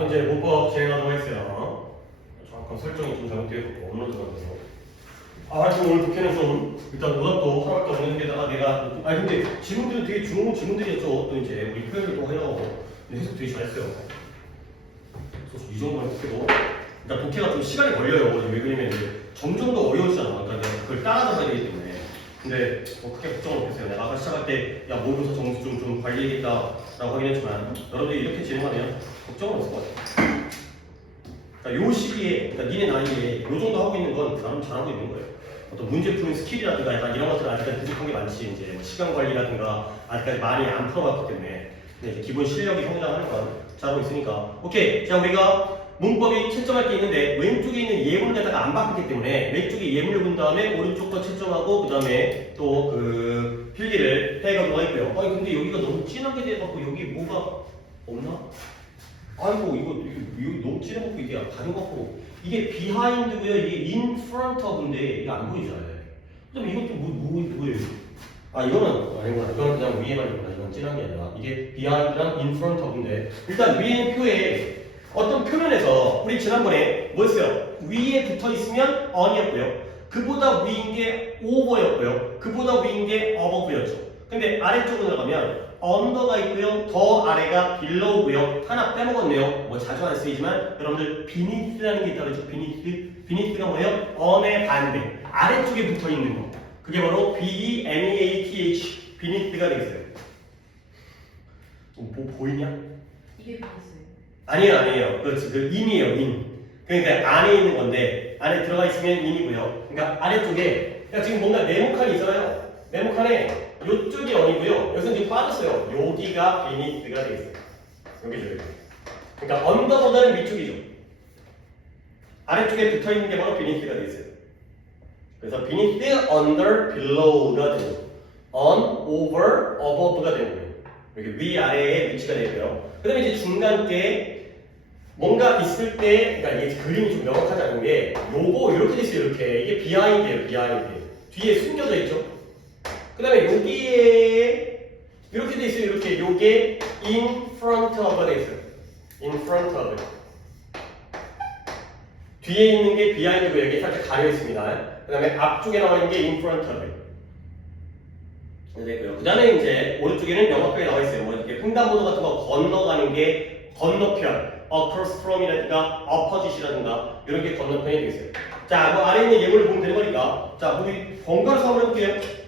자, 이제 문법 진행하도록 하겠어요. 잠깐 설정이 좀 잘못되었고 업로드가 돼서. 지금 오늘 국회는 좀 일단 오답도 하나밖에 없는 데다가 내가 근데 질문들은 되게 중요한 질문들이었죠. 또 이제 우리 표현을 또 하려고 해석 되게 잘했어요. 그래서 이 정도만 독해도 일단 독해가 좀 시간이 걸려요. 왜 그러냐면 점점 더 어려워지잖아. 그러니까 내가 그걸 따라잡아야 되기 때문에. 근데 크게 걱정은 못했어요. 내가 아까 시작할 때 야 모의고사 점수 좀 관리해야겠다라고 하긴 했지만 여러분들이 이렇게 진행하면 걱정은 없을 것 같아요. 그러니까 요 시기에, 그러니까 니네 나이에 요 정도 하고 있는 건 나름 잘하고 있는 거예요. 어떤 문제 푸는 스킬이라든가 약간 이런 것들은 아직까지 부족한 게 많지. 이제 뭐 시간 관리라든가 아직까지 많이 안 풀어봤기 때문에 근데 이제 기본 실력이 성장하는 건 잘하고 있으니까. 오케이. 자, 우리가 문법이 채점할 게 있는데 왼쪽에 있는 예문을 갖다가 안 바꿨기 때문에 왼쪽에 예문을 본 다음에 오른쪽 거 채점하고 그 다음에 또 그 필기를 해가도록 했고요. 근데 여기가 너무 진하게 돼갖고 여기 뭐가 없나? 아이고 이거 너무 진해갖고 이게 가려갖고 이게 비하인드고요. 이게 in front of인데 이게 안 보이잖아요. 그다음에 이것도 뭐예요? 이거는 아니구나. 이건 그냥 위에만 있구나. 이건 진한 게 아니라 이게 behind랑 in front of인데 일단 위에 표에 어떤 표면에서 우리 지난번에 뭐였어요? 위에 붙어 있으면 on이었고요. 그보다 위인 게 over였고요. 그보다 위인 게 above였죠. 근데 아래쪽으로 나가면 언더가 있고요. 더 아래가 below고요. 하나 빼먹었네요. 뭐 자주 안 쓰이지만 여러분들 beneath라는 게 있다고 했죠. beneath가 뭐예요? on의 반대. 아래쪽에 붙어 있는 거. 그게 바로 beneath, beneath가 되겠어요. 뭐 보이냐? 이게 보였어요. 아니에요. 그렇지. 그 in이에요, in. 그러니까 안에 있는 건데 안에 들어가 있으면 in이고요. 그러니까 아래쪽에 그러니까 지금 뭔가 네모칸이 있잖아요. 네모칸에 이쪽이 on이고요. 여기서 지금 빠졌어요. 여기가 beneath가 되겠어요. 여기죠. 그러니까 언더보다는 위쪽이죠. 아래쪽에 붙어 있는 게 바로 beneath가 되겠어요. 그래서 beneath, under, below가 되죠. on, over, above가 되는 거예요. 여기 위 아래의 위치가 되고요. 그 다음에 이제 중간 때 뭔가 있을 때, 그러니까 이게 그림이 좀 명확하지 않은 게 요거 이렇게 돼 있어요. 이렇게 이게 비하인드예요. 비하인드. 뒤에 숨겨져 있죠. 그 다음에 여기에 이렇게 돼 있어요. 이렇게 요게 in front of가 돼 있어요. in front of. 뒤에 있는 게 behind고 여기 살짝 가려 있습니다. 그 다음에 앞쪽에 나와 있는 게 in front of. 되고요. 그 다음에 이제 오른쪽에는 명확하게 나와 있어요. 뭐 이렇게 횡단보도 같은 거 건너가는 게 건너편, across from이라든가 opposite이라든가 이런 게 건너편이 되겠어요. 자, 뭐 아래 있는 예문을 보면 되는 거니까. 자, 우리 번갈아서 한번 해볼게요.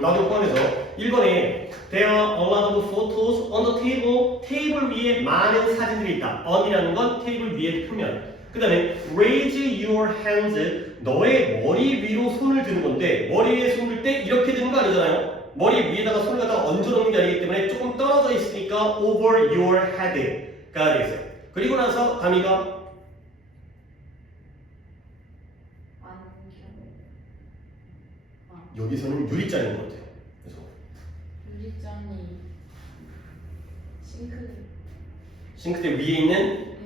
나도 포함해서 1번에 There are a lot of photos on the table. 테이블 위에 많은 사진들이 있다. on이라는 건 테이블 위의 표면. 그 다음에 raise your hands. 너의 머리 위로 손을 드는 건데 머리 위에 손 들 때 이렇게 드는 거 아니잖아요. 머리 위에다가 손을 갖다가 얹어놓는 게 아니기 때문에 조금 떨어져 있으니까 over your head가 되겠어요. 그리고 나서 다미가 여기서는 유리잔인 것 같아요. 그래서 유리잔이 싱크대 위에 있는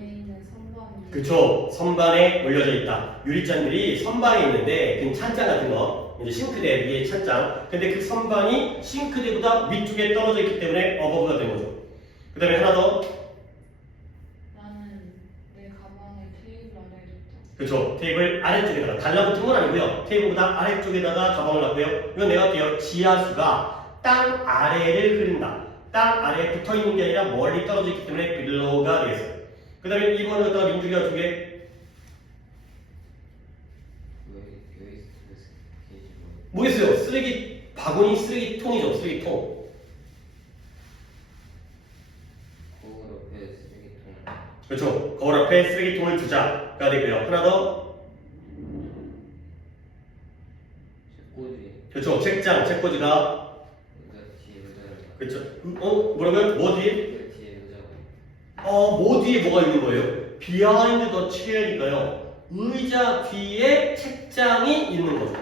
선반이 그쵸, 선반에 올려져 있다. 유리잔들이 선반에 있는데 그 찬장 같은 거 이제 싱크대 위에 찬장. 근데 그 선반이 싱크대보다 위쪽에 떨어져 있기 때문에 어버브가 된 거죠. 그 다음에 하나 더. 나는 내 가방을 테이블 아래에 뒀다. 그쵸, 테이블 아래쪽에다가 달라붙은 건 아니고요. 테이블보다 아래쪽에다가 가방을 놨고요. 이건 내가 할게요. 지하수가 땅 아래를 흐른다. 땅 아래에 붙어 있는 게 아니라 멀리 떨어져 있기 때문에 below가 되겠어요. 그 다음에 2번을 갖다가 민주기가 두 개. 뭐겠어요? 쓰레기 바구니, 쓰레기통이죠. 쓰레기통. 거울 앞에 쓰레기통. 그렇죠. 거울 앞에 쓰레기통을 두자가 되고요. 하나 더. 책꽂이. 그렇죠. 책장, 책꽂이가. 의자 뒤에 의자를. 그렇죠. 뭐라고요? 뭐 뒤에? 의자 뒤에 의자가. 뭐 뒤에 뭐가 있는 거예요? behind the chair니까요. 의자 뒤에 책장이 있는 거죠.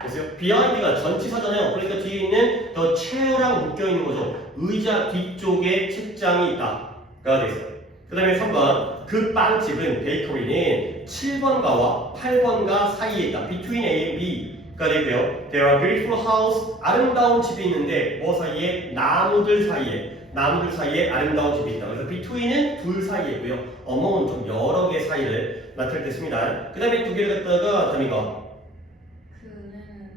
보세요. behind가 전치사잖아요. 그러니까 뒤에 있는 the chair랑 묶여 있는 거죠. 의자 뒤쪽에 책장이 있다가 되겠어요. 그 다음에 3번. 그 빵집은 베이커리는 7번가와 8번가 사이에 있다. between A and B가 되고요. There are beautiful house. 아름다운 집이 있는데 뭐 사이에? 나무들 사이에. 나무들 사이에 아름다운 집이 있다. 그래서 between은 둘 사이에고요. among은 좀 여러 개 사이를 나타낼 때 씁니다. 그 다음에 두 개를 갖다가 다미가 그는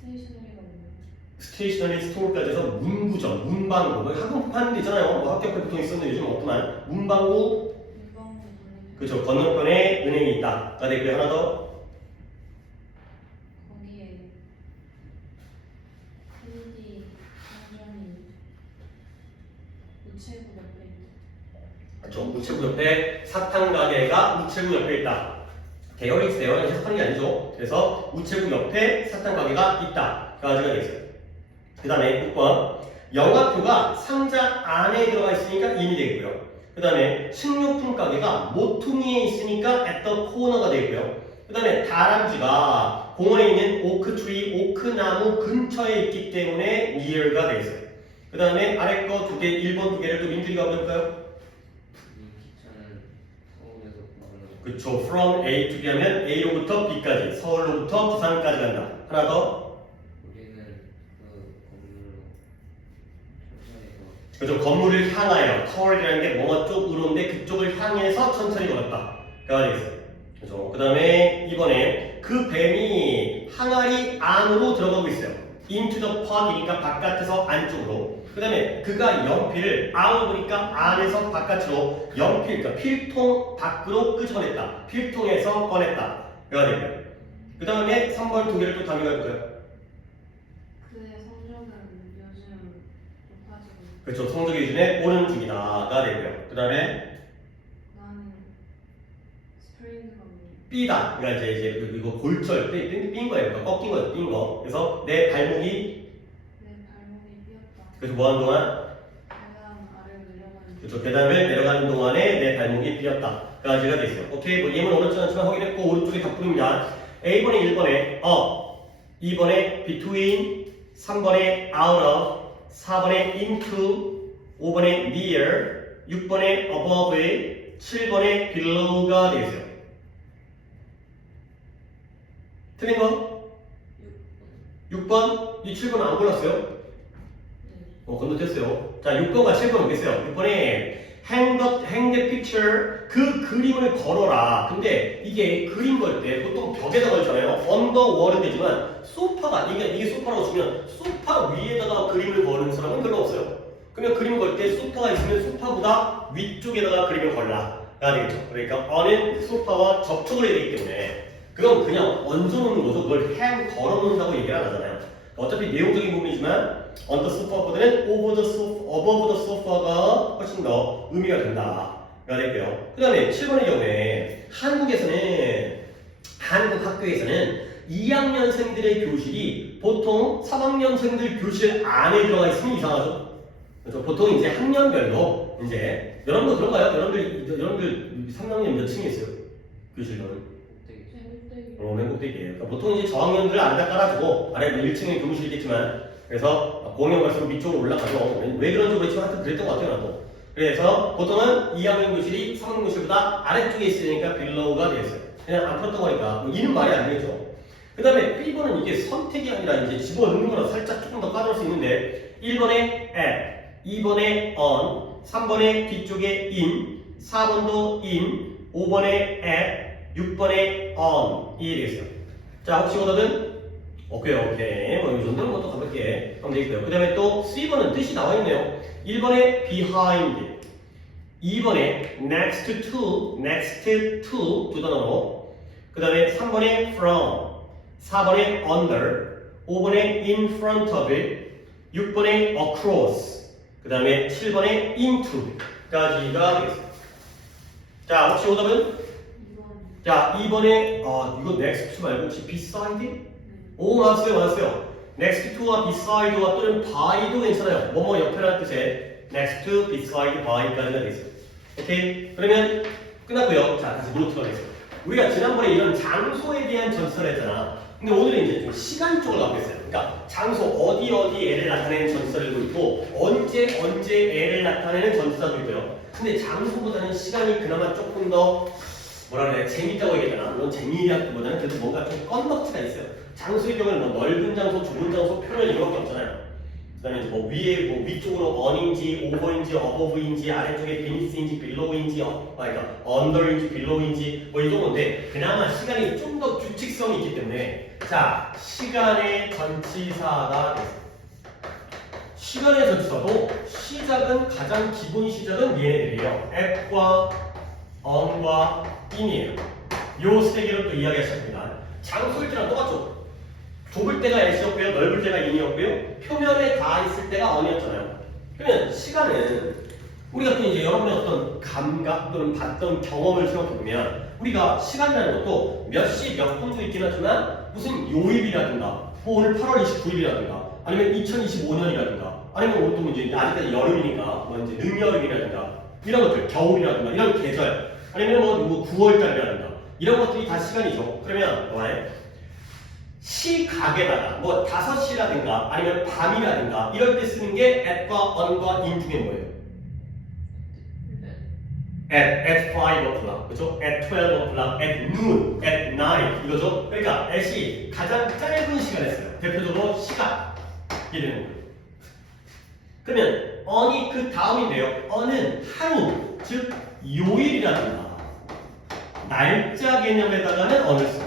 스테이셔너리가 뭐예요? 스테이셔너리 스토어까지 해서 문구점, 문방구, 뭐 학원 파는 데 있잖아요. 뭐 학교 앞에 보통 있었는데 요즘 없구만. 문방구, 물방울 보는 그죠. 건너편에 은행이 있다. 가 되고요. 하나 더. 거기에 캔디 상점이 우체국 옆에 있다. 그렇죠. 우체국 옆에 사탕 가게가 우체국 옆에 있다. 대열이 있어요. 해석하는 게 아니죠. 그래서 우체국 옆에 사탕 가게가 있다. 가지가 되겠어요. 그 다음에 6번. 영화표가 상자 안에 들어가 있으니까 인이 되고요. 그 다음에 식료품 가게가 모퉁이에 있으니까 at the corner가 되고요. 그 다음에 다람쥐가 공원에 있는 오크트리, 오크나무 근처에 있기 때문에 near가 되겠어요. 그 다음에 아래 거 두 개, 1번 두 개를 또 민들이가 한번 해볼까요? 기차는 서울에서 부산으로 그쵸. from A to B 하면 A로부터 B까지, 서울로부터 부산까지 간다. 하나 더. 우리는 그 건물로 천천히 그죠. 건물을 향하여. 터울이라는 게 뭐가 쪽으로인데 그쪽을 향해서 천천히 걸었다. 가 되겠어요. 그죠. 그 다음에 이번에 그 뱀이 항아리 안으로 들어가고 있어요. into the pot이니까 바깥에서 안쪽으로. 그 다음에 그가 연필을 out 보니까 안에서 바깥으로 연필, 그러니까 필통 밖으로 끄집어냈다. 필통에서 꺼냈다. 가 되고요. 그 다음에 3번 두 개를 또 다미가 해볼까요? 그의 성적은 요즘 높아지고 있다. 그렇죠. 성적 기준에 오른 중이다가 되고요. 그 다음에 나는 스프링가 뭐예요? B다. 그러니까 이제 이거 골절, 삔 거예요. 그러니까 꺾인 거예요. 삔 거. 그래서 내 발목이 내 발목이 삐었다. 그래서 뭐 하는 동안 계단 아래로 내려가는 그렇죠. 계단을 내려가는 동안에 내 발목이 삐었다. 가지가 돼 있어요. 오케이. 뭐 예문 어렵지 않지만 확인했고 오른쪽에 답뿐입니다. A번에 1번에 up, 2번에 between, 3번에 out of, 4번에 into, 5번에 near, 6번에 above, 7번에 below가 돼 있어요. 틀린 거? 6번? 이 7번 안 골랐어요? 네. 건너뛰었어요. 자, 6번과 7번 오겠어요. 6번에 hang the picture, 그 그림을 걸어라. 근데 이게 그림 걸 때 보통 벽에다 걸잖아요. on the wall은 되지만 소파가, 이게 소파라고 치면 소파 위에다가 그림을 거는 사람은 별로 없어요. 그러면 그림 걸 때 소파가 있으면 소파보다 위쪽에다가 그림을 걸라. 가 되겠죠. 그러니까 on은 소파와 접촉을 해야 되기 때문에 그건 그냥 얹어놓는 거죠. 그걸 hang 걸어놓는다고 얘기를 안 하잖아요. 어차피 내용적인 부분이지만 on the sofa보다는 over the sofa, above the sofa가 훨씬 더 의미가 된다. 가 됐고요. 그 다음에 7번의 경우에 한국 학교에서는 2학년생들의 교실이 보통 3학년생들 교실 안에 들어가 있으면 이상하죠. 그래서 보통 이제 학년별로 이제 여러분도 그런가요? 여러분들 3학년 몇 층에 있어요? 교실로는? 재밌대기. 맨 꼭대기예요. 그러니까 보통 이제 저학년들을 아래다 깔아주고 아래 1층에 교무실이 있겠지만 그래서 공연 갈수록 위쪽으로 올라가죠. 왜 그런지 모르겠지만 하여튼 그랬던 것 같아요. 나도. 그래서 보통은 2학년 교실이 3학년 교실보다 아래쪽에 있으니까 빌로우가 되었어요. 그냥 안 풀었던 거니까 뭐 이는 말이 안 되죠. 그 다음에 B번은 이게 선택이 아니라 이제 집어넣는 거라 살짝 조금 더 까다로울 수 있는데 1번에 at, 2번에 on, 3번에 뒤쪽에 in, 4번도 in, 5번에 at, 6번에 on 이 되겠어요. 자, 혹시 오답은? 오케이. 뭐 이 정도는 뭐 또 가볍게 하면 되겠고요. 그 다음에 또 C번은 뜻이 나와 있네요. 1번에 behind, 2번에 next to 두 단어로, 그 다음에 3번에 from, 4번에 under, 5번에 in front of it, 6번에 across, 그 다음에 7번에 into까지가 되겠습니다. 자, 혹시 오답은? 2번. 자, 2번에 이거 next to 말고 혹시 beside? 네. 오, 맞았어요. next to와 beside와 또는 by도 괜찮아요. 뭐뭐 옆에라는 뜻의 next to, beside, by까지가 되겠어요. 오케이? 그러면 끝났고요. 자, 다시 노트가 되겠어요. 우리가 지난번에 이런 장소에 대한 전설을 했잖아. 근데 오늘은 이제 좀 시간 쪽을 갖고 있어요. 그러니까 장소 어디 애를 나타내는 전설도 있고 언제 애를 나타내는 전설도 있고요. 근데 장소보다는 시간이 그나마 조금 더 뭐라 그래 재밌다고 얘기하잖아. 물론 재미있다기보다는 그래도 뭔가 좀 건덕지가 있어요. 장소의 경우는 뭐 넓은 장소, 좁은 장소, 표현 이런 게 없잖아요. 그다음에 이제 뭐 위에 뭐 위쪽으로 on인지 over인지 above인지 아래쪽에 beneath인지 below인지 그러니까 under인지 below인지 뭐 이 정도인데 그나마 시간이 좀 더 규칙성이 있기 때문에 자 시간의 전치사가 됐습니다. 시간의 전치사도 시작은 가장 기본 시작은 얘네들이에요. at과 on과 in이에요. 요 세 개로 또 이야기가 시작됩니다. 장소일 때랑 똑같죠. 좁을 때가 at이었고요, 넓을 때가 in이었고요, 표면에 닿아 있을 때가 on이었잖아요. 그러면 시간은 우리가 또 이제 여러분의 어떤 감각 또는 봤던 경험을 생각해보면 우리가 시간이라는 것도 몇 시 몇 분도 있긴 하지만 무슨 요일이라든가 뭐 오늘 8월 29일이라든가 아니면 2025년이라든가 아니면 오늘 또 이제 아직까지 여름이니까 뭐 이제 늦여름이라든가 이런 것들 겨울이라든가 이런 계절 아니면 뭐 9월달이라든가 이런 것들이 다 시간이죠. 그러면 뭐예요? 시각에다가 뭐 5시라든가 아니면 밤이라든가 이럴 때 쓰는 게 at과 on과 in 중에 뭐예요? at 5 o'clock, 그죠? at 12 o'clock, at noon, at night 이거죠? 그러니까 at이 가장 짧은 시간에 써요. 대표적으로 시각이 되는 거예요. 그러면 on이 그 다음인데요. on은 하루, 즉 요일이라든가 날짜 개념에다가는 on을 써요.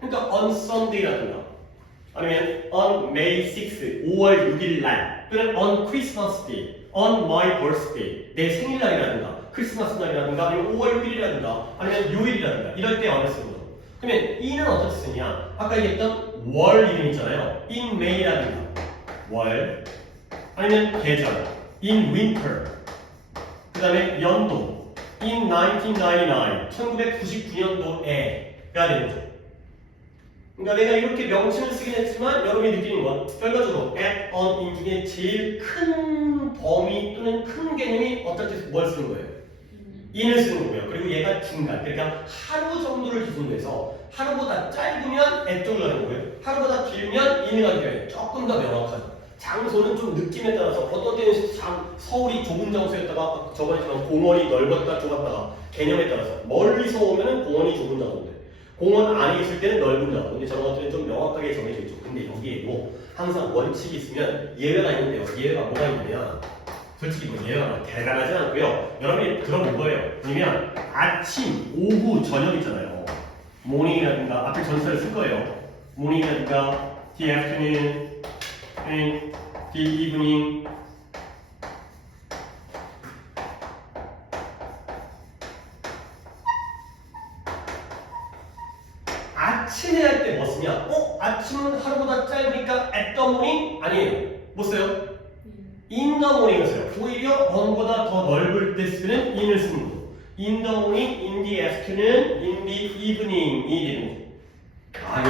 그러니까 on Sunday라든가 아니면 on May 6, 5월 6일 날 또는 on Christmas Day, on my birthday 내 생일날이라든가 크리스마스 날이라든가 아니면 5월 6일이라든가 아니면 요일이라든가 이럴 때 on을 쓰는 거죠. 그러면 in은 어떻게 쓰냐? 아까 얘기했던 월 이름 있잖아요. in May라든가 월 아니면 계절 in winter 그 다음에 연도 in 1999 1999년도에가 되는 거죠. 그러니까 내가 이렇게 명칭을 쓰긴 했지만 여러분이 느끼는 건 결과적으로 at, on, in 중에 제일 큰 범위 또는 큰 개념이 어떨 때 뭘 쓰는 거예요? in을 쓰는 거고요. 그리고 얘가 중간, 그러니까 하루 정도를 기준으로 해서 하루보다 짧으면 at 쪽을 가는 거고요. 하루보다 길면 in을 가는 경우에 조금 더 명확하죠. 장소는 좀 느낌에 따라서 어떤 때는 서울이 좁은 장소였다가 저번에 공원이 넓었다 좁았다가 개념에 따라서 멀리서 오면은 공원이 좁은 장소인데 공원 안에 있을 때는 넓은 장소. 근데 저런 것들은 좀 명확하게 정해져 있죠. 근데 여기에도 항상 원칙이 있으면 예외가 있는데요. 예외가 뭐가 있냐면 솔직히 뭐 예외가 대단하진 않고요. 여러분이 들어본 거예요. 아니면 아침, 오후, 저녁 있잖아요. morning이라든가 앞에 전사를 쓸 거예요. morning이라든가 the afternoon, the evening 아침에 할 때 뭐 쓰냐? 아침은 하루보다 짧으니까 at the morning? 아니에요. 뭐 써요? in the morning을 써요. 오히려 on보다 더 넓을 때 쓰는 in을 쓰는 거죠. in the morning, in the afternoon, in the evening이 되는 거죠.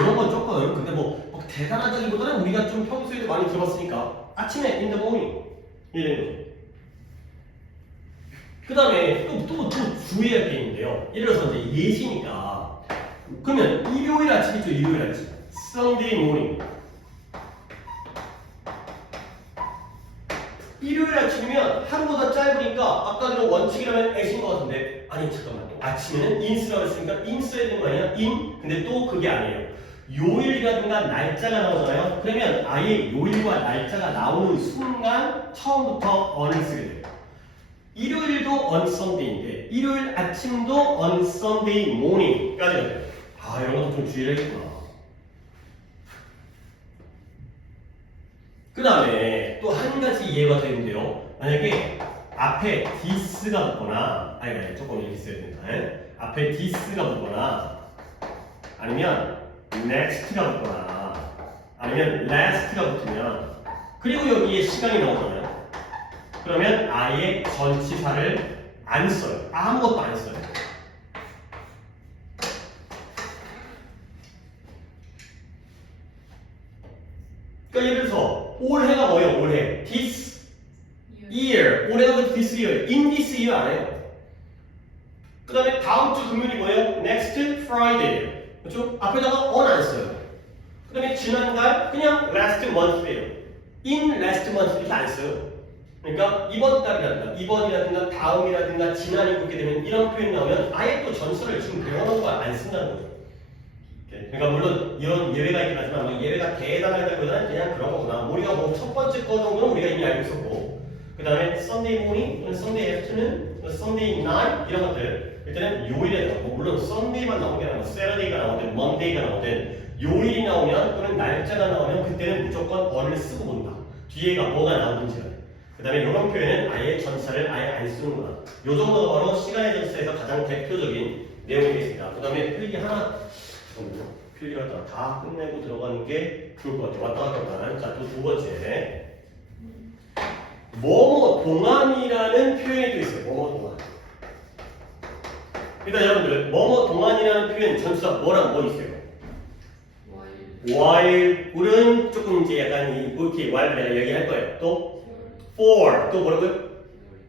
이런 건 조금 근데 뭐 대단하다기보다는 우리가 좀 평소에도 많이 들어봤으니까 아침에 in the morning 이 되는 거죠. 그 다음에 또 주의할 게 있는데요. 예를 들어서 이제 예시니까 그러면 일요일 아침이죠. 일요일 아침 Sunday morning 일요일 아침이면 하루보다 짧으니까 아까 그런 원칙이라면 S인 것 같은데 아니 잠깐만 아침에는 in스라고 했으니까 in 써야 되는 거 아니야? in? 근데 또 그게 아니에요. 요일이라든가 날짜가 나오잖아요. 그러면 아예 요일과 날짜가 나오는 순간 처음부터 on을 쓰게 돼요. 일요일도 on Sunday인데 일요일 아침도 on Sunday morning까지 돼요. 이런 것도 좀 주의를 해야겠구나. 그 다음에 또 한 가지 예가 되는데요. 만약에 앞에 this가 붙거나 아니 조금 이렇게 써야 됩니다. 앞에 this가 붙거나 아니면 next가 붙거나 아니면 last가 붙으면 그리고 여기에 시간이 나오잖아요. 그러면 아예 전치사를 안 써요. 아무것도 안 써요. 그러니까 예를 들어서 올해가 뭐예요? 올해 this year 올해가 this year in this year 안 해요. 그 다음에 다음 주 금요일이 뭐예요? next Friday 그렇죠? 앞에다가 on 안 써요. 그 다음에 지난달 그냥 last month예요. in last month 이렇게 안 써요. 그러니까 이번 달이라든가 이번이라든가 다음이라든가 지난이 그렇게 되면 이런 표현이 나오면 아예 또 전설을 지금 배워놓은 거 안 쓴다는 거죠. 오케이? 그러니까 물론 이런 예외가 있긴 하지만 뭐 예외가 대단하다기보다는 그냥 그런 거구나. 우리가 뭐 첫 번째 거 정도는 우리가 이미 알고 있었고, 그 다음에 Sunday morning, Sunday afternoon, Sunday night 이런 것들 일단은 요일에 나오고, 물론 Sunday만 나오는 게 아니라 Saturday가 나오든 Monday가 나오든 요일이 나오면 또는 날짜가 나오면 그때는 무조건 on을 쓰고 본다. 뒤에가 뭐가 나오든지 간에. 그 다음에 이런 표현은 아예 전치사를 아예 안 쓰는구나. 요 정도가 바로 시간의 전치사에서 가장 대표적인 내용이 되겠습니다. 그 다음에 필기 하나, 필기 갖다가 다 끝내고 들어가는 게 좋을 것 같아요. 왔다 갔다 하는. 자, 또 두 번째. 뭐뭐 동안이라는 표현이 또 있어요. 뭐뭐 동안. 일단 여러분들, 뭐뭐 동안이라는 표현 전치사 뭐랑 뭐 있어요? while은 조금 이제 약간 이렇게 while 내가 얘기할 거예요. 또 for 또 뭐라고요?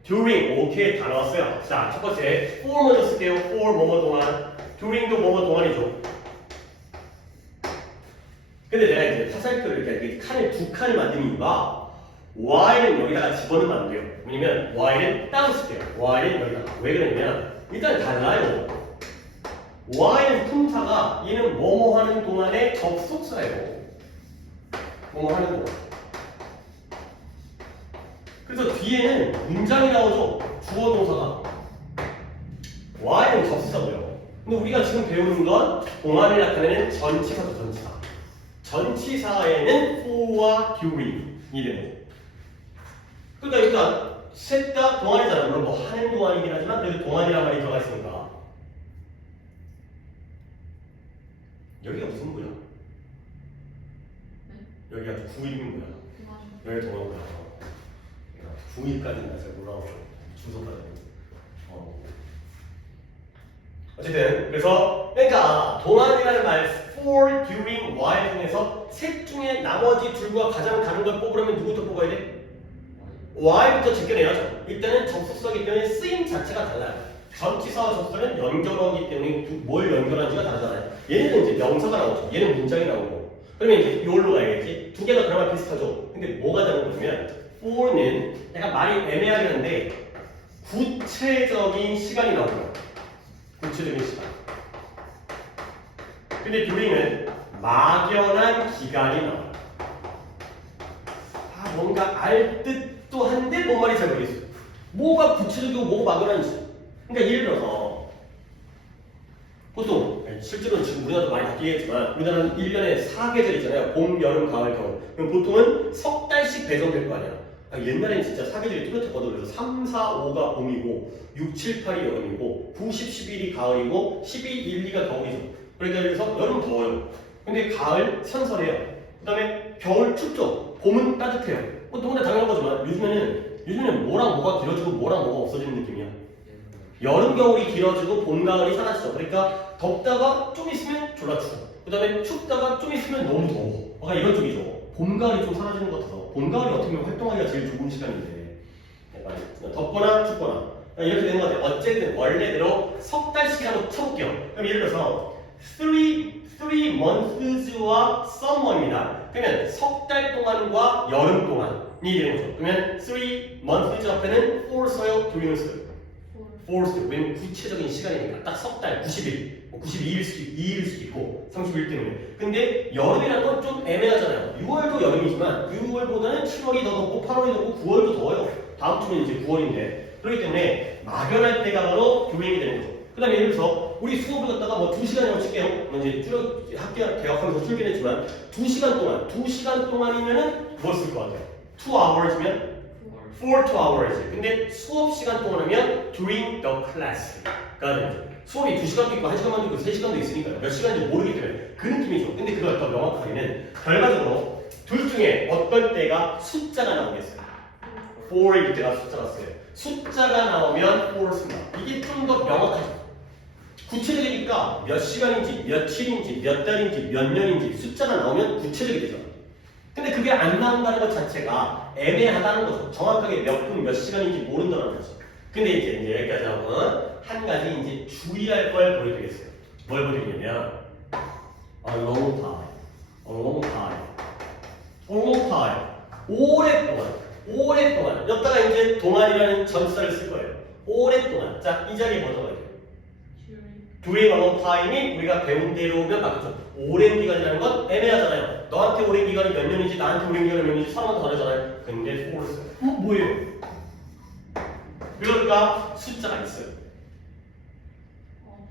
during 오케이 다 나왔어요. 자, 첫 번째 for 먼저 쓸게요. for 뭐뭐 동안, during도 뭐뭐 동안이죠. 근데 내가 이제 화살표를 이렇게 칸을 두 칸을 만든 이유가 while은 여기다가 집어넣으면 안 돼요. 왜냐면 while은 따로 쓸게요. while은 여기다가. 왜 그러냐면 일단 달라요. while은 품사가 얘는 뭐뭐 하는 동안의 접속사예요. 뭐뭐 하는 동안. 그래서 뒤에는 문장이 나오죠. 주어 동사가. while은 접속사고요. 근데 우리가 지금 배우는 건 동안을 나타내는 전치사죠. 전치사. 전치사에는 for와 during이 되는 거죠. 그러니까 일단 셋 다 동안이잖아요. 물론 뭐 하는 동안이긴 하지만 그래도 동안이라는 말이 들어가 있으니까. 여기가 무슨 거야? 네? 여기가 9일인 거야. 그만. 여기 동안 거야. 9일까지는 아직 몰라오죠. 주소까지. 어쨌든 그래서 그러니까 동안이라는 말 for, during, while 중에서 셋 중에 나머지 둘과 가장 다른 걸 뽑으려면 누구부터 뽑아야 돼? while부터 제껴내야죠. 일단은 접속사이기 때문에 쓰임 자체가 달라요. 전치사와 접속사는 연결어기 때문에 뭘 연결하는지가 다르잖아요. 얘는 이제 명사가 나오죠. 얘는 문장이 나오고. 그러면 이제 요로 가야겠지. 두 개가 그나마 비슷하죠. 근데 뭐가 다른 거냐면 for는 약간 말이 애매하긴 한데 구체적인 시간이 나오죠. 구체적인 시간. 근데 during은 막연한 기간이 나와요. 아, 뭔가 알 듯도 한데 뭔 말인지 잘 모르겠어요. 뭐가 구체적이고 뭐가 막연한지. 그러니까 예를 들어서 보통 실제로는 지금 우리나라도 많이 바뀌겠지만 우리나라는 1년에 4계절 있잖아요. 봄, 여름, 가을, 겨울. 그럼 보통은 석 달씩 배정될 거 아니야. 옛날에는 진짜 사계절이 뚜렷했거든. 그래서 3, 4, 5가 봄이고 6, 7, 8이 여름이고 9, 10, 11이 가을이고 12, 1, 2가 겨울이죠. 그러니까 그래서 여름 더워요. 근데 가을 선선해요. 그 다음에 겨울 춥죠. 봄은 따뜻해요. 누구나 당연한 거지만 요즘에는 뭐랑 뭐가 길어지고 뭐랑 뭐가 없어지는 느낌이야. 여름, 겨울이 길어지고 봄, 가을이 사라지죠. 그러니까 덥다가 좀 있으면 졸라 추워. 그 다음에 춥다가 좀 있으면 너무 더워. 약간 이런 쪽이죠. 봄, 가을이 좀 사라지는 것 같아서. 봄, 가을이 어떻게 보면 활동하기가 제일 좋은 시간인데 약간 덥거나 춥거나 이렇게 되는 것 같아요. 어쨌든 원래대로 석 달씩이라고 쳐볼게요. 그럼 예를 들어서 3 months와 summer입니다. 그러면 석 달 동안과 여름 동안이 되는 거죠. 그러면 3 months 앞에는 4 써요, during 써요. 4 써요. 왜냐면 구체적인 시간이니까 딱 석 달, 90일, 92일 수도 있고 31일 때문에. 근데 여름이라는 건 좀 애매하잖아요. 6월도 여름이지만 6월보다는 7월이 더 덥고 8월이 덥고 9월도 더워요. 다음 주면 이제 9월인데. 그렇기 때문에 막연할 때가 바로 during이 되는 거죠. 그 다음에 예를 들어서 우리 수업을 갖다가 뭐 2시간이라고 칠게요. 이제 학교 개학하면서 출근했지만 2시간 동안이면은 뭘 쓸 것 같아요? 2 hours면 4 hours. 근데 수업 시간 동안이면 during the class가 되죠. 수업이 2시간도 있고 1시간만도 있고 3시간도 있으니까요. 몇 시간인지 모르기 때문에 그 느낌이죠. 근데 그걸 더 명확하게는 결과적으로 둘 중에 어떤 때가 숫자가 나오겠어요. 4일 때가 숫자가 써요. 숫자가 나오면 4를 쓴다. 이게 좀 더 명확하죠. 구체적이니까 몇 시간인지, 며칠인지, 몇 달인지, 몇 년인지 숫자가 나오면 구체적이 되죠. 근데 그게 안 나온다는 것 자체가 애매하다는 거죠. 정확하게 몇 분, 몇 시간인지 모른다는 거죠. 근데 이제 여기까지 하면 한 가지 이제 주의할 걸 보여드리겠어요. 뭘 보여드리냐면 a long time, a long time, a long time. 오랫동안. 여기다가 이제 동안이라는 전치사를 쓸 거예요. 오랫동안. 자, 이 자리에 뭐죠? during amount time이 우리가 배운 대로면 맞겠죠. 오랜 기간이라는 건 애매하잖아요. 너한테 오랜 기간이 몇 년인지 나한테 오랜 기간이 몇 년인지 사람마다 다르잖아요. 근데 false. 뭐예요? 그러니까 숫자가 있어요.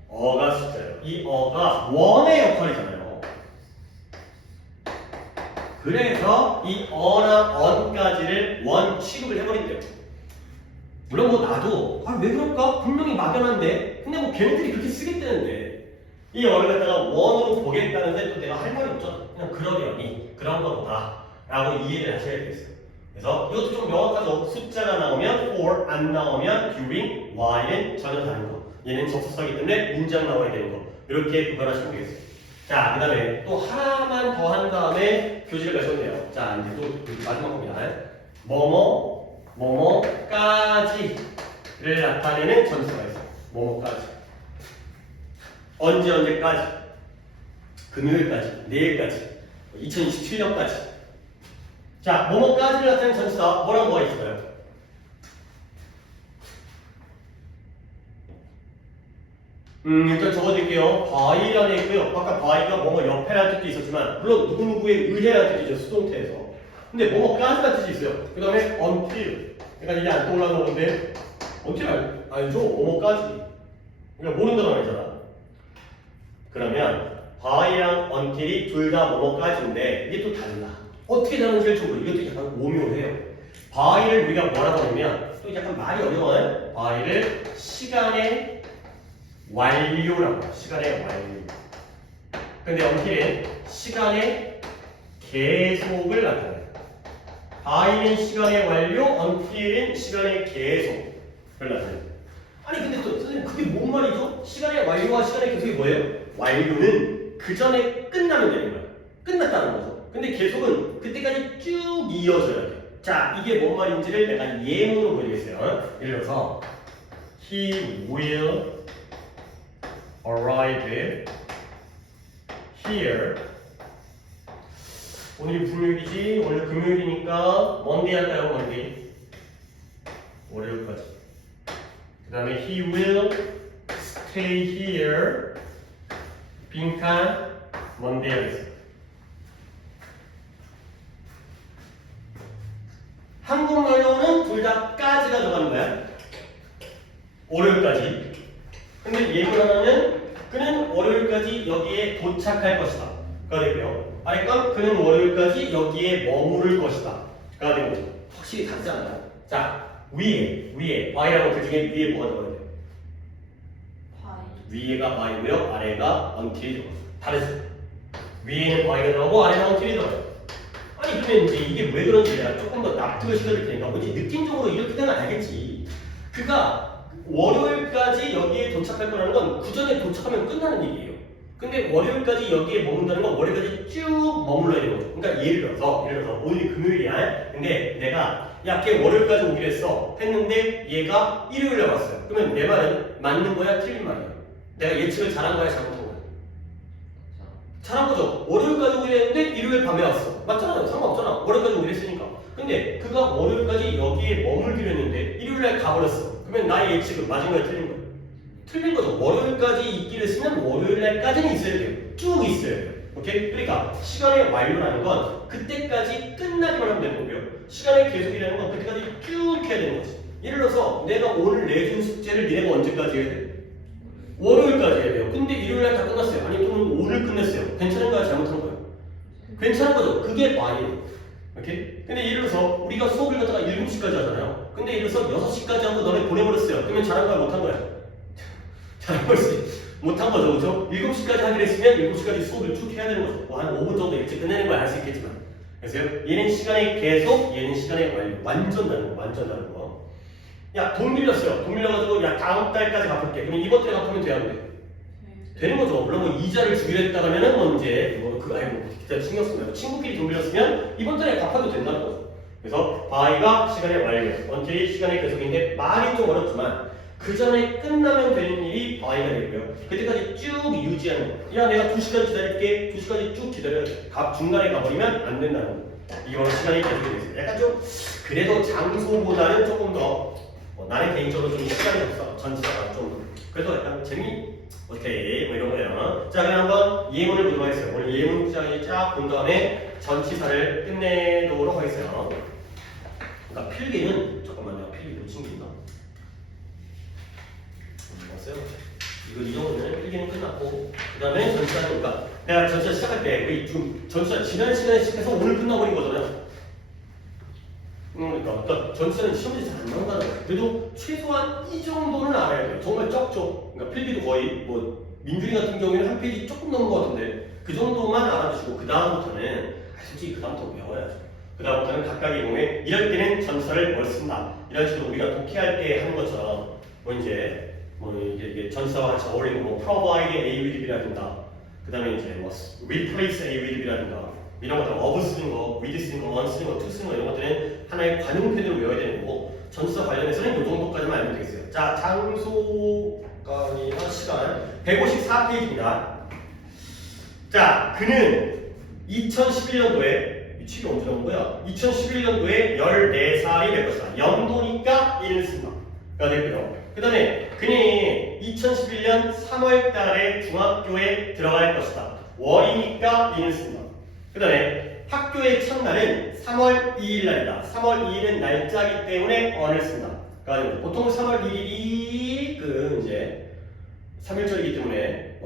어가 숫자예요. 이 어가 원의 역할이잖아요. 그래서 이 어나 언까지를 원 취급을 해버린대요. 물론 뭐 나도 왜 그럴까? 분명히 막연한데 근데 뭐 걔네들이 그렇게 쓰겠다는데 이 어를 갖다가 원으로 보겠다는데 또 내가 할 말이 없잖아. 그냥 그러려니 그런 거보다 라고 이해를 하셔야 되겠어요. 그래서 이것도 좀 명확하죠. 숫자가 나오면 for, 안 나오면 during, while은 전혀 다른 거. 얘는 접속사기 때문에 문장 나와야 되는 거. 이렇게 구별하시면 되겠어요. 자, 그 다음에 또 하나만 더 한 다음에 교재를 가셨네요. 자, 이제 또 마지막 겁니다. 뭐뭐까지를 나타내는 전치사가 있어요. 뭐뭐까지. 언제까지. 금요일까지, 내일까지, 2027년까지. 자, 뭐뭐까지를 나타내는 전치사 뭐라고 가 있을까요? 일단 적어드릴게요. by라는 게 있고요. 아까 by가 뭐뭐 옆에라는 뜻도 있었지만 물론 누구누구에 의해라는 뜻이죠. 수동태에서. 근데 뭐뭐까지라는 뜻이 있어요. 그 다음에 until. 그러니까 이게 안 떠올라오는 건데 until 알죠? 뭐뭐까지. 그러니까 모른다는 말이잖아. 그러면 by랑 until이 둘 다 뭐뭐까지인데 이게 또 달라. 어떻게 다른지를 좀 모르고 이것도 약간 오묘해요. by를 우리가 뭐라고 하냐면 또 약간 말이 어려워요. by를 시간의 완료라고 해요. 시간의 완료. 근데 until은 시간의 계속을 나타내요. by는 시간의 완료, until은 시간의 계속을 나타내요. 아니 근데 또 선생님 그게 뭔 말이죠? 시간의 완료와 시간의 계속이 뭐예요? 완료는 그 전에 끝나면 되는 거예요. 끝났다는 거죠. 근데 계속은 그때까지 쭉 이어져야 돼요. 자, 이게 뭔 말인지를 내가 예문으로 보여드리겠어요. 예를 들어서 He will arrive here. 오늘이 무슨 요일이지? 오늘 금요일이니까 Monday 할까요? Monday. 월요일까지. 그 다음에 He will stay here. 빈칸 Monday 하겠습니다. 한국말로는 둘 다 까지가 들어가는 거야. 월요일까지. 근데 예문 하나는 그는 월요일까지 여기에 도착할 것이다. 가 되고요. 아래 건 그는 월요일까지 여기에 머무를 것이다. 가 되는 거죠. 확실히 다르지 않나요? 자, 위에 by라고 그 중에 위에 뭐가 들어가야 돼요? 위에가 by고요. 아래가 until이 들어가요. 다르죠? 위에는 by가 들어가고 아래는 until이 들어가요. 아니 그러면 이제 이게 왜 그런지 내가 조금 더 납득을 시켜줄 테니까 뭔지 느낌적으로 이렇게 되면 알겠지. 그가 월요일까지 여기에 도착할 거라는 건 그 전에 도착하면 끝나는 얘기예요. 근데 월요일까지 여기에 머문다는 건 월요일까지 쭉 머물러야 되는 거죠. 그러니까 예를 들어서 오늘이 금요일이야. 근데 내가 야, 걔 월요일까지 오기로 했는데 얘가 일요일에 왔어요. 그러면 내 말은 맞는 거야, 틀린 말이야? 내가 예측을 잘한 거야, 잘못한 거야? 잘한 거죠. 월요일까지 오기로 했는데 일요일 밤에 왔어. 맞잖아요. 상관없잖아. 월요일까지 오기로 했으니까. 근데 그가 월요일까지 여기에 머물기로 했는데 일요일날 가버렸어. 그러면 나의 예측은 맞은 거야, 틀린 거야? 틀린 거죠. 월요일까지 있기로 했으면 월요일날까지는 있어야 돼요. 쭉 있어야 돼요. 오케이? 그러니까 시간의 완료라는 건 그때까지 끝나기만 하면 되는 거고요. 시간의 계속이라는 건 그때까지 쭉 해야 되는 거지. 예를 들어서 내가 오늘 내준 숙제를 니네가 언제까지 해야 돼? 월요일까지 해야 돼요. 근데 일요일날 다 끝났어요. 아니 또는 오늘 끝냈어요. 괜찮은 거야? 잘못한 거야? 괜찮은 거죠. 그게 말이에요. 오케이? 근데 예를 들어서 우리가 수업을 갖다가 7시까지 하잖아요. 근데 예를 들어서 6시까지 하고 너네 보내버렸어요. 그러면 잘한 거야? 못한 거야? 잘한 거지. 못한 거죠. 그렇죠? 7시까지 하기로 했으면 7시까지 수업을 쭉 해야 되는 거죠. 뭐 한 5분 정도 일찍 끝내는 거야 알 수 있겠지만. 그래서 얘는 시간의 계속, 얘는 시간의 완료. 완전 다른 거. 완전 다른 거. 야, 돈 빌렸어요. 돈 빌려가지고 야 다음 달까지 갚을게. 그러면 이번 달에 갚으면 돼야 안 돼? 되는 거죠. 물론 뭐 이자를 주기로 했다가면은 뭐 이제 그거 아이고 진짜 신경 쓰면 친구끼리 돈 빌렸으면 이번 달에 갚아도 된다는 거죠. 그래서 by가 시간의 완료, until이 시간의 계속인데 말이 좀 어렵지만 그 전에 끝나면 되는 일이 by가 되고요. 그때까지 쭉 유지하는 거. 야 내가 2시까지 기다릴게. 2시까지 쭉 기다려야 돼. 중간에 가버리면 안 된다는 거. 이게 바로 시간의 계속이 되어요. 약간 좀 그래도 장소보다는 조금 더 나는 개인적으로 좀 시간이 없어. 전치사가 좀 그래도 약간 오케이, 뭐 이런 거예요. 자, 그럼 한번 예문을 보도록 하겠어요. 오늘 예문 구장을 쫙 본 다음에 전치사를 끝내도록 하겠어요. 그러니까 필기는 잠깐만요. 필기 놓친 게 있나? 봤어요? 이거 이 정도면 필기는 끝났고 그 다음에 전치사는 그러니까 내가 전치사 시작할 때 우리 좀 전치사 지난 시간에 시작해서 오늘 끝나버린 거잖아요. 그러니까 전치사는 시험지 잘 안 나온다는 거예요. 그래도 최소한 이 정도는 알아야 돼요. 정말 쩍쩍. 그러니까 필기도 거의 뭐 민준이 같은 경우에는 한 페이지 조금 넘은 것 같은데 그 정도만 알아두시고 그 다음부터는 솔직히 그 다음부터 외워야죠. 그 다음부터는 각각의 경우에 이럴 때는 전치사를 뭘 쓴다. 이런 식으로 우리가 독해할 때 하는 것처럼 뭐 이제 이게 전치사와 같이 어울리는 뭐 provide a with b라든가 그 다음에 이제 뭐 replace a with b라든가 이런 것들 of 쓰는 거, with 쓰는 거, on 쓰는 거, to 쓰는 거 이런 것들은 하나의 관용편으로 외워야 되는 거고 전치사 관련해서는 이 정도까지만 알면 되겠어요. 자, 장소가 아니라 시간 154페이지입니다. 자, 그는 2011년도에 이 책이 언제 나온 거야? 2011년도에 14살이 될 것이다. 연도니까 1을 쓴다가 되고요. 그 다음에 그는 2011년 3월 달에 중학교에 들어갈 것이다. 월이니까 1을 쓴다. 그 다음에 학교의 첫날은 3월 2일 날이다. 3월 2일은 날짜이기 때문에 on을 쓴다. 그러니까 보통 3월 1일이 그 이제 3일절이기 때문에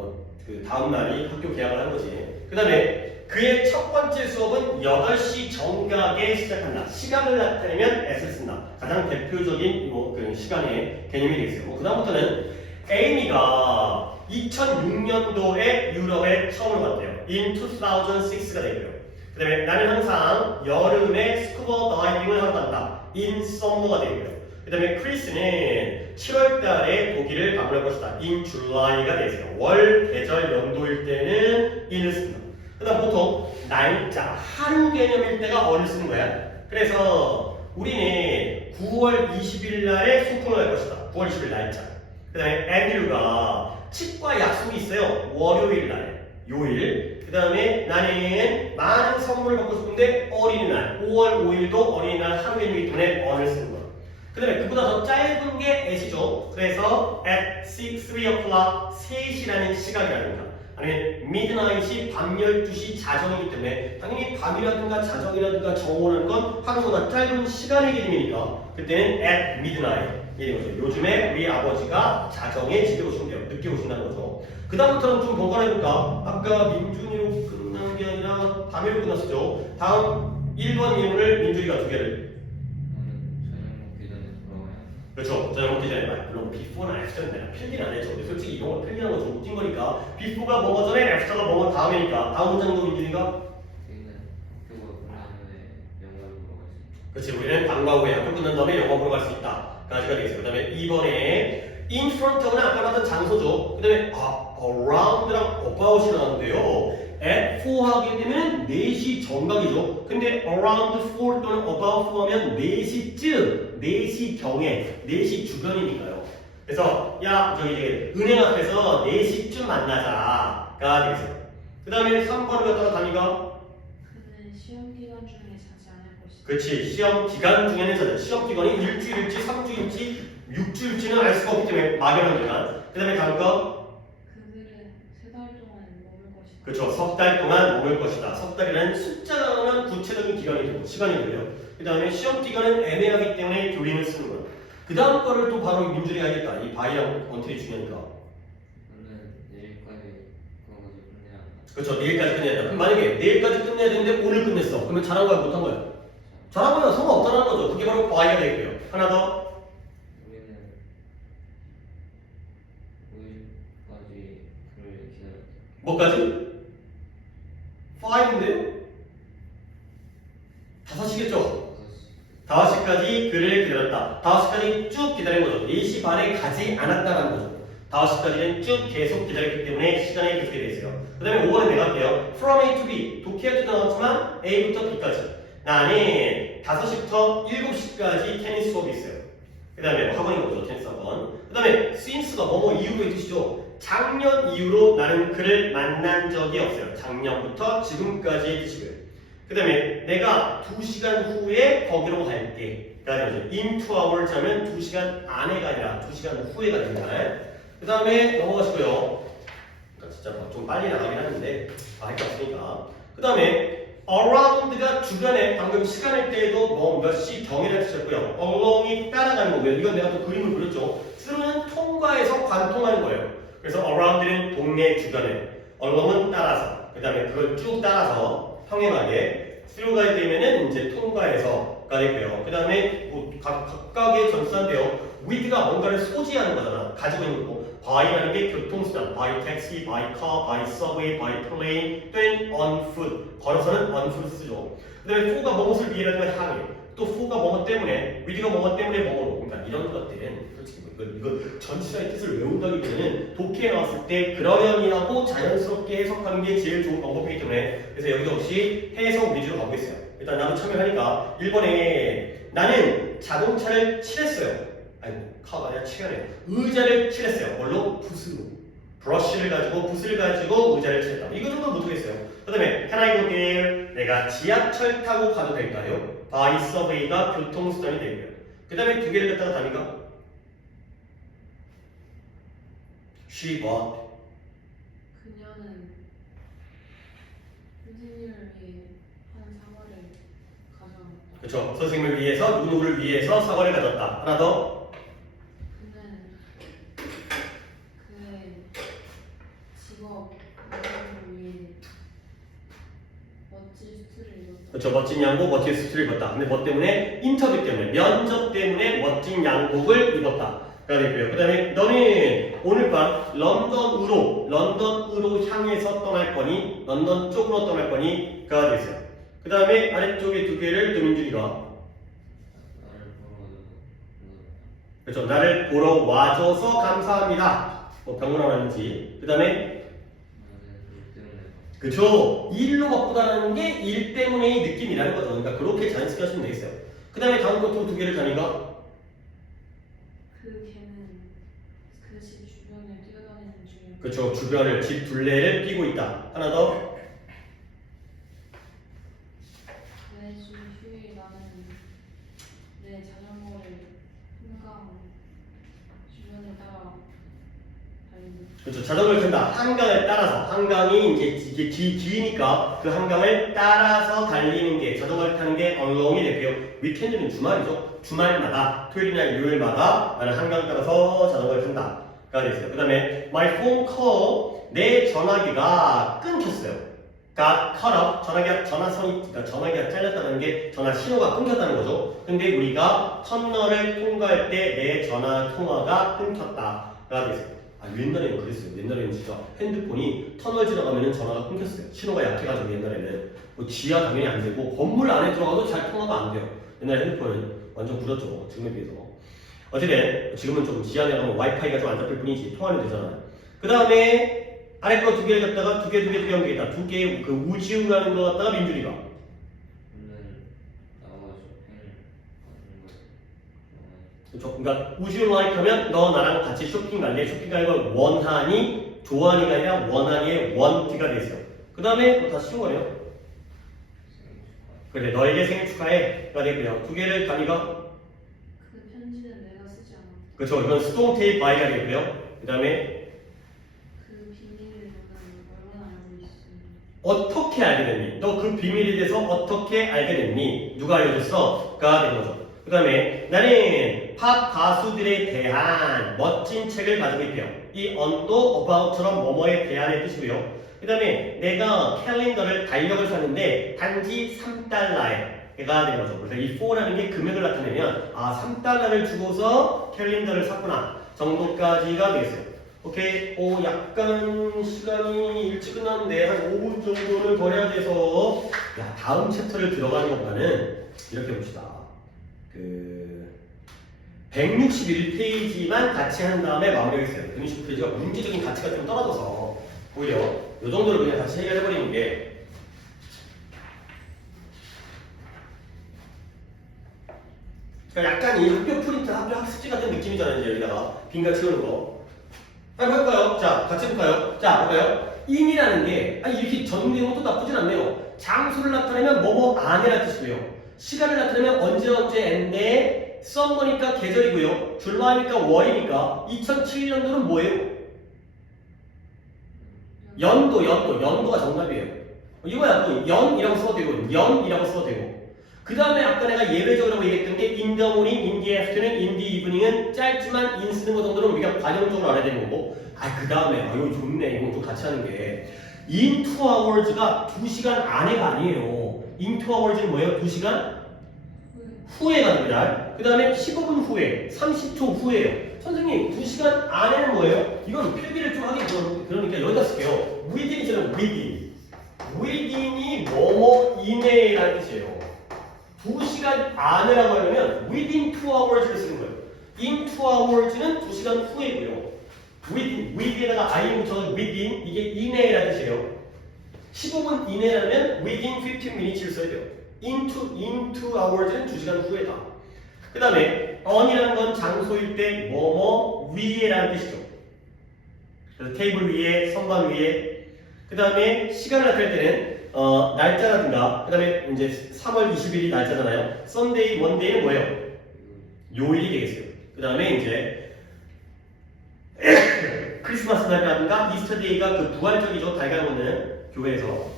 그 다음 날이 학교 개학을 한 거지. 그 다음에 그의 첫 번째 수업은 8시 정각에 시작한다. 시간을 나타내면 s를 쓴다. 가장 대표적인 그 시간의 개념이 되겠어요. 그 다음부터는 에이미가 2006년도에 유럽에 처음으로 갔대요. in 2006가 되고요. 그 다음에 나는 항상 여름에 스쿠버 다이빙을 하러 간다. in summer가 되고요. 그 다음에 크리스는 7월 달에 독일을 방문할 것이다. in July가 되세요. 월, 계절, 연도일 때는 in을 쓴다. 그 다음 보통 날짜, 하루 개념일 때가 on을 쓰는 거야. 그래서 우리는 9월 20일 날에 소풍을 갈 것이다. 9월 20일 날짜. 그 다음에 앤드류가 치과 약속이 있어요. 월요일 날, 요일. 그 다음에 나는 많은 선물을 받고 싶은데 어린이날, 5월 5일도 어린이날 하루 개념이기 때문에 on을 쓰는 거야. 그 다음에 그보다 더 짧은 게 at이죠. 그래서 at 3 o'clock, 3시라는 시각이라든가 아니면 midnight이 밤 12시 자정이기 때문에 당연히 밤이라든가 자정이라든가 정오라는 건 하루보다 짧은 시간의 개념이니까 그때는 at midnight 이런 거죠. 요즘에 우리 아버지가 자정에 집에 오신대요. 늦게 오신다는 거죠. 그 다음부터는 좀 번갈아해볼까? 아까 민준이로 끝난 게 아니라 밤에로 끝났었죠. 다음 1번 예문을 민준이가 2개를 그렇죠. 저녁 먹기 전에 말 물론 before나 after는 내가 필기는 안 했죠. 근데 솔직히 이런 거 필기하는 거 좀 웃긴 거니까 before가 뭐가 전에 after가 뭐가 다음이니까 다음 문장도 민준이가 그렇지. 우리는 방과 후에 학교 끝난 다음에 영화 보러 갈 수 있다. 까지가 되겠어요. 그 다음에 2번에 in front하고는 아까 봤던 장소죠. 그 다음에 around랑 about이 나왔는데요. at 4 하게 되면 4시 정각이죠. 근데 around 4 또는 about 4 하면 4시쯤, 4시 경에, 4시 주변이니까요. 그래서 야 저기 이제 은행 앞에서 4시쯤 만나자가 되겠어요. 그 다음에 3번을 갖다가 단위가 그는 시험 기간 중에 자지 않을 것이다. 그렇지. 시험 기간 중에는 자자. 시험 기간이 일주일일지 3주일지 6주일지는 알 수가 없기 때문에 막연한 기간. 그 다음에 다음 거 그들은 3달 동안 머물 것이다. 그렇죠. 석 달 동안 머물 것이다. 석 달이라는 숫자가 나오면 구체적인 기간이 되고 시간이 되고요. 그 다음에 시험 기간은 애매하기 때문에 교림을 쓰는 거예요. 그 다음 거를 또 바로 민준이 하겠다. 이 바이랑 언틀이 중요하니까. 내일까지 그거까지 끝내야 한다. 그렇죠. 내일까지 끝내야 된다. 그럼 만약에 내일까지 끝내야 되는데 오늘 끝냈어. 그러면 잘한 거야? 못한 거야? 잘한 거야. 상관없다는 거죠. 그게 바로 바이가 되고요. 하나 더. 우리는 5일까지 그를 기다렸다. 뭐까지? 5인데요? 5시겠죠? 5시까지 그를 기다렸다. 5시까지 쭉 기다린 거죠. 4시 반에 가지 않았다는 거죠. 5시까지는 쭉 계속 기다렸기 때문에 시간이 그렇게 돼 있어요. 그 다음에 5번에 내가 할게요. From A to B. 독해할 때도 나왔지만 A부터 B까지. 나는 5시부터 7시까지 테니스 수업이 있어요. 그 다음에 학원인 거죠. 테니스 학원. 그 다음에 since가 뭐뭐 이후로의 뜻이죠. 작년 이후로 나는 그를 만난 적이 없어요. 작년부터 지금까지의 뜻이고요. 그 다음에 내가 2시간 후에 거기로 갈게. 그러니까 in 2 hours 하면 2시간 안에가 아니라 2시간 후에가 됩니다. 그 다음에 넘어가시고요. 진짜 좀 빨리 나가긴 하는데 할 게 없으니까. 그 다음에 around가 주변에 방금 시간일 때에도 뭐 몇 시 경이라고 했었고요. along이 따라가는 거고요. 이건 내가 또 그림을 그렸죠. through는 통과해서 관통하는 거예요. 그래서 around는 동네 주변에, along은 따라서, 그 다음에 그걸 쭉 따라서 평행하게 through가 되면은 이제 통과해서가 되고요. 그 다음에 뭐 각각의 전수한데요. with가 뭔가를 소지하는 거잖아. 가지고 있는 거. by라는 게 교통수단, by taxi, by car, by subway, by plane, 또는 on foot. 걸어서는 on foot 쓰죠. 그 다음에 for가 무엇을 위해라는 걸 향해. 또 for가 뭐뭐 때문에, with가 뭐뭐 때문에 뭐뭐. 그러니까 이런 것들은 솔직히 이거 전치사의 뜻을 외운다기보다는 독해에 나왔을 때 그러려니하고 자연스럽게 해석하는 게 제일 좋은 방법이기 때문에 그래서 여기도 역시 해석 위주로 가보겠어요. 일단 나도 참여하니까 1번에 나는 자동차를 칠했어요. 아니 카가 아니라 칠하네요. 의자를 칠했어요. 뭘로? 붓으로. 브러쉬를 가지고 붓을 가지고 의자를 칠했다. 이거 정도 못하겠어요. 그 다음에 can I go there? 내가 지하철 타고 가도 될까요? by subway가 교통수단이 되고요. 그 다음에 두 개를 갖다가 답니까? she bought. 그녀는 선생님을 위해 한 사과를 가져왔다. 그렇죠. 선생님을 위해서 누구를 위해서 사과를 가졌다. 하나 더. 그는 그의 직업 인정을 위해 멋진 수트를 입었다. 그렇죠. 멋진 양복, 멋진 수트를 입었다. 근데 뭐 때문에? 인터뷰 때문에, 면접 때문에 멋진 양복을 입었다. 가 되고요. 그 다음에 너는 오늘 밤 런던으로 향해서 떠날 거니, 런던 쪽으로 떠날 거니, 가 되세요. 그 다음에 아래쪽에 두 개를 도민준이가 그렇죠. 나를 보러 와줘서 감사합니다. 뭐 병문안 왔는지. 그 다음에 그렇죠. 일로 바꾸다라는 게 일 때문에의 느낌이라는 거죠. 그러니까 그렇게 자연스럽게 하시면 되겠어요. 그 다음에 다음 것도 두 개를 자니까 그 개는 그 집 주변을 뛰어다니는 중이었다. 그렇죠. 주변을 집 둘레를 끼고 있다. 하나 더. 매주 휴일 나는 내 자전거를 한강 주변을 따라 달린다. 그렇죠. 자전거를 탄다. 한강을 따라서. 한강이 이제 이게 기니까 그 한강을 따라서 달리는 게 자전거를 타는 게 along이 되고요. 위켄드는 주말이죠. 주말마다 토요일이나 일요일마다 나는 한강 따라서 자전거를 탄다가 됐어요. 그 다음에 my phone call 내 전화기가 끊겼어요. got cut off 전화기가 잘렸다는 게 전화 신호가 끊겼다는 거죠. 근데 우리가 터널을 통과할 때 내 전화 통화가 끊겼다가 됐어요. 옛날에는 그랬어요. 옛날에는 진짜 핸드폰이 터널 지나가면 전화가 끊겼어요. 신호가 약해가지고 옛날에는 뭐 지하 당연히 안 되고 건물 안에 들어가도 잘 통화가 안 돼요. 옛날 핸드폰은 완전 구렸죠. 지금에 비해서. 어쨌든 지금은 좀 지하 내가면 와이파이가 좀 안 잡힐 뿐이지 통화는 되잖아요. 그 다음에 아래 거 두 개를 갖다가 두 개 하면 되겠다. 두 개의 그 우지우라는 거 갖다가 민준이가 그렇죠. 그러니까 would you like 하면 너 나랑 같이 쇼핑 갈래? 쇼핑 가는 걸 원하니? 좋아하니가 아니라 원하니의 want가 돼 있어요. 그 다음에 다 쉬운 거네요. 그래 너에게 생일 축하해가 되고요. 두 개를 단위가 그 편지는 내가 쓰지 않았다. 그렇죠. 이건 스톤테이프 바이가 되고요. 그 다음에 그 비밀을 너는 얼마나 알고 있으니? 어떻게 알게 됐니? 너 그 비밀에 대해서 어떻게 알게 됐니? 누가 알려줬어? 가 되는 거죠. 그 다음에 나는 팝 가수들에 대한 멋진 책을 가지고 있대요. 이 on도 about처럼 뭐뭐에 대한의 뜻이고요. 그 다음에 내가 캘린더를 달력을 샀는데 단지 3달러에 가 되는 거죠. 그래서 이 4라는 게 금액을 나타내면 아 3달러를 주고서 캘린더를 샀구나 정도까지가 되겠어요. 오케이. 약간 시간이 일찍 끝났는데 한 5분 정도는 더 해야 돼서 야 다음 챕터를 들어가는 것보다는 이렇게 봅시다. 161페이지만 같이 한 다음에 마무리하겠어요. 160페이지가 문제적인 가치가 좀 떨어져서 오히려 이 정도를 그냥 같이 해결해버리는 게 그러니까 약간 이 학교 프린트, 학교 학습지 같은 느낌이잖아요. 이제 여기다가 빈가 채우는 거. 한번 해볼까요? 자, 같이 해볼까요? 자, 볼까요? in이라는 게 아니 이렇게 전문되는 것도 나쁘진 않네요. 장소를 나타내면 뭐뭐 안에라는 뜻이고요. 시간을 나타내면 언제인데 썸머니까 계절이고요. 줄라이니까 월이니까 2007년도는 뭐예요? 연도가 정답이에요. 이거야 또 연이라고 써도 되고 연이라고 써도 되고. 그 다음에 아까 내가 예외적으로 얘기했던 게 in the morning, in the afternoon, in the evening은 짧지만 in 쓰는 거 정도는 우리가 관용적으로 알아야 되는 거고. 그 다음에 이거 좋네. 이거 또 같이 하는 게 in 2 hours가 2시간 안에가 아니에요. in 2 hours는 뭐예요? 2시간 후에가 됩니다. 그 다음에 15분 후에, 30초 후에요. 선생님, 2시간 안에는 뭐예요? 이건 필기를 좀 하기 그러니까 여기다 쓸게요. within이잖아요, within. within이 뭐뭐 이내라는 뜻이에요. 2시간 안에라고 하려면 within 2 hours를 쓰는 거예요. in 2 hours는 2시간 후에고요. within에다가 i를 붙여서 within, 이게 이내라는 뜻이에요. 15분 이내라면 within 15 minutes를 써야 돼요. in 2 hours는 2시간 후에다. 그 다음에 on이라는 건 장소일 때 뭐뭐 위에라는 뜻이죠. 그래서 테이블 위에, 선반 위에. 그 다음에 시간을 나타낼 때는 날짜라든가, 그 다음에 이제 3월 20일이 날짜잖아요. 썬데이, 먼데이는 뭐예요? 요일이 되겠어요. 그 다음에 이제 크리스마스 날이라든가 이스터데이가 그 부활절이죠. 달걀 먹는 교회에서.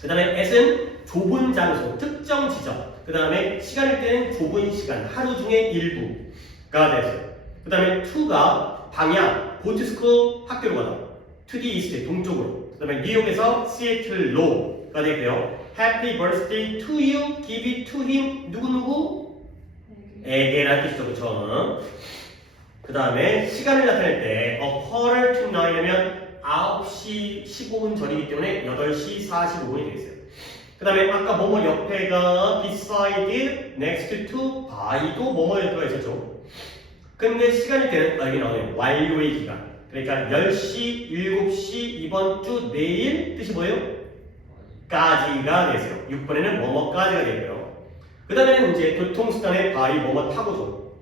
그 다음에 at은 좁은 장소, 특정 지점. 그 다음에 시간일 때는 좁은 시간, 하루 중에 일부가 되죠. 그 다음에 to가 방향, go to school, 학교로 가다. to the east, 동쪽으로. 그 다음에 뉴욕에서 시애틀로가 되고요. happy birthday to you, give it to him, 누구누구? 에게라는 뜻이죠. 그쵸? 그 다음에 시간을 나타낼 때 a quarter to 9이면 9시 15분 전이기 때문에 8시 45분이 되겠어요. 그 다음에 아까 뭐뭐 옆에가 beside, next to, by도 뭐뭐 옆에가 있었죠. 근데 시간일 때는 여기 나오네요. 완료의 기간. 그러니까 10시, 7시, 이번 주, 내일 뜻이 뭐예요? 까지가 되세요. 6번에는 뭐뭐까지가 되고요. 그 다음에는 이제 교통수단의 by 뭐뭐 타고죠.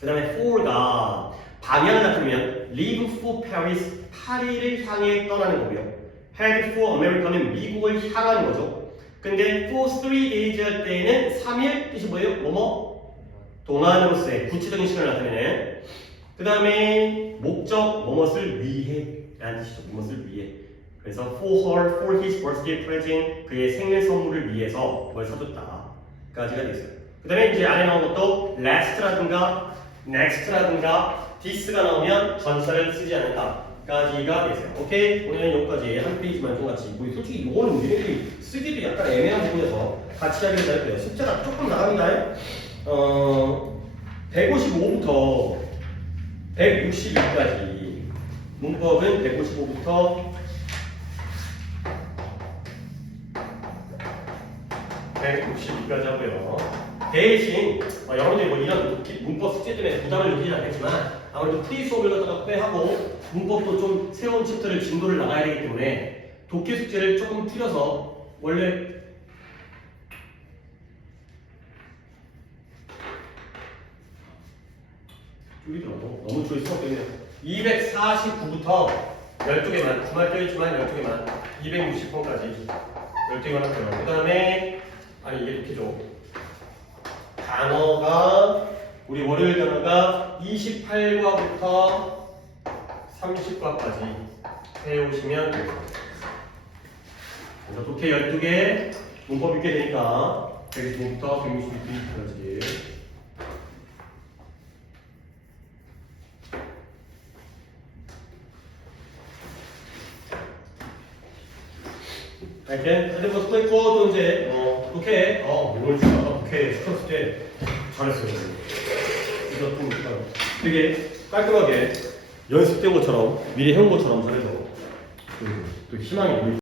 그 다음에 for가 방향을 나타내면 leave for Paris, 파리를 향해 떠나는 거고요. head for America는 미국을 향하는 거죠. 근데 for 3 days 할 때에는 3일 뜻이 뭐예요? 뭐뭐? 동안으로서의 구체적인 시간을 나타내는. 그 다음에 목적 뭐뭇을 위해 라는 뜻이죠. 무엇을 위해. 그래서 for her, for his birthday present, 그의 생일 선물을 위해서 뭘 사줬다 까지가 됐어요. 그 다음에 이제 안에 나온 것도 last라든가 next라든가 this가 나오면 전사를 쓰지 않는다 까지가 되세요. 오케이? 오늘은 여기까지 한 페이지만 똑같이. 뭐 솔직히 이거는 우리들이 쓰기도 약간 애매한 부분에서 같이 하기로 잘했고요. 숫자가 조금 나갑니다. 155부터 162까지 문법은 155부터 162까지 하고요. 대신 여러분들이 뭐 이런 문법 숙제 때문에 부담을 느끼지 않겠지만 아무래도 프리 수업을 갖다가 빼하고 문법도 좀 새로운 챕터를 진도를 나가야 되기 때문에 독해 숙제를 조금 줄여서 원래 줄이더라고. 너무 줄일 수 없겠네요. 249부터 12개만, 주말교이지만 12개만, 260번까지 12개만 할게요. 그 다음에, 아니 이게 독해죠. 단어가, 우리 월요일 단어가 28과부터 30과까지 해오시면 돼요. 그래서 독해 12개, 문법 읽게 되니까 125부터 162까지. 이렇게 하여튼 뭐 수고했고 또 이제 독해 뭘 주나 독해 스포츠 때 잘했어요. 그래서 좀 되게 깔끔하게 연습된 것처럼 미리 해온 것처럼 잘해서 또 희망이 보이죠.